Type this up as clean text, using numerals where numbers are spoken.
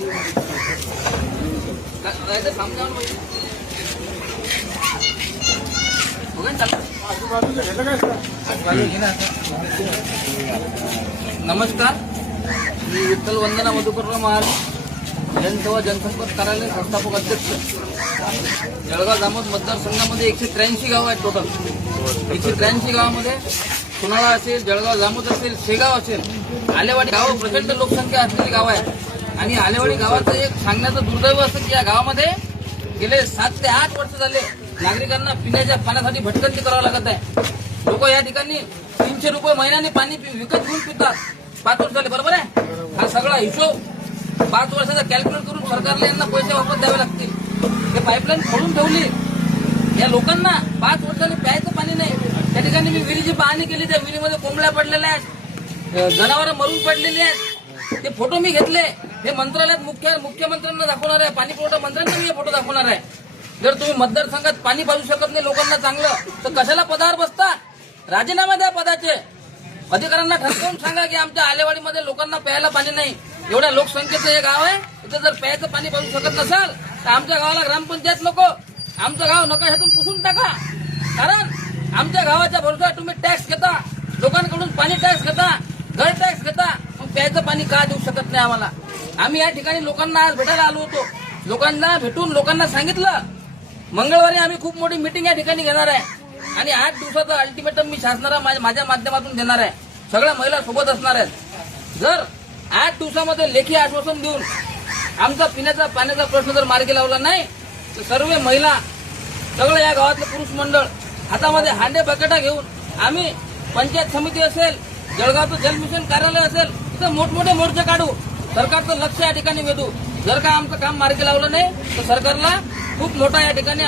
नमस्कार, मी विठ्ठल वंदना मधुकरराव महाल, जनसेवा जनसंपर्क कार्यालय संस्थापक अध्यक्ष. जळगाव जामोद मतदारसंघामध्ये 183 गाव आहेत टोटल. 183 गावामध्ये सोनाळा असेल, जळगाव जामोद असेल, शेगाव असेल, आलेवाडी गाव प्रचंड लोकसंख्या असलेली गाव आहे. आणि आलेवाडी गावाचं एक सांगण्याचं दुर्दैव असं की या गावामध्ये गेले 7 ते 8 वर्ष झाले नागरिकांना पिण्याच्या पाण्यासाठी भटकंती करावं लागत आहे. लोक या ठिकाणी 300 रुपये महिन्याने पाणी विकत घेऊन पितात. 5 वर्ष झाले, बरोबर आहे. हा सगळा हिशोब 5 वर्षाचा कॅल्क्युलेट करून सरकारला यांना पैसे वापस द्यावे लागतील. हे पाईपलाईन खोलून ठेवली. या लोकांना 5 वर्षांनी प्यायचं पाणी नाही. त्या ठिकाणी मी विहिरीची पाहणी केली. त्या विहिरीमध्ये कोंबड्या पडलेल्या आहेत, जनावरं मरून पडलेली आहेत. ते फोटो मी घेतले. हे मंत्रालयात मुख्यमंत्र्यांना दाखवणार आहे, पाणी पुरवठा मंत्र्यांना मी हे फोटो दाखवणार आहे. जर तुम्ही मतदारसंघात पाणी पाजू शकत नाही लोकांना चांगलं, तर कशाला पदावर बसता? राजीनामा द्या पदाचे. अधिकाऱ्यांना ठरवून सांगा की आमच्या आलेवाडीमध्ये लोकांना प्यायला पाणी नाही. एवढ्या लोकसंख्येचं हे गाव आहे, इथं जर प्यायचं पाणी पाजू शकत नसाल तर आमच्या गावाला ग्रामपंचायत नको, आमचं गाव नकाशातून पुसून टाका. कारण आमच्या गावाच्या भरोसा तुम्ही टॅक्स घेता, लोकांकडून पाणी टॅक्स घेता, घर टॅक्स घेता, मग प्यायचं पाणी का देऊ शकत नाही आम्हाला? आम्ही या ठिकाणी लोकांना आज भेटायला आलो होतो. लोकांना भेटून लोकांना सांगितलं मंगळवारी आम्ही खूप मोठी मीटिंग या ठिकाणी घेणार आहे आणि 8 दिवसाचा अल्टिमेटम मी शासनाला माझ्या माध्यमातून देणार आहे. सगळ्या महिला सोबत असणार आहेत. जर 8 दिवसामध्ये लेखी आश्वासन देऊन आमचा पिण्याचा पाण्याचा प्रश्न जर मार्गी लावला नाही तर सर्व महिला, सगळं या गावातलं पुरुष मंडळ हातामध्ये हांडे बकेटा घेऊन आम्ही पंचायत समिती असेल, जळगावचं जल मिशन कार्यालय असेल, तिथं मोठमोठे मोर्चे काढू. सरकारचं लक्ष या ठिकाणी वेधू. जर का आमचं काम मार्गी लावलं नाही तर सरकारला खूप मोठा या ठिकाणी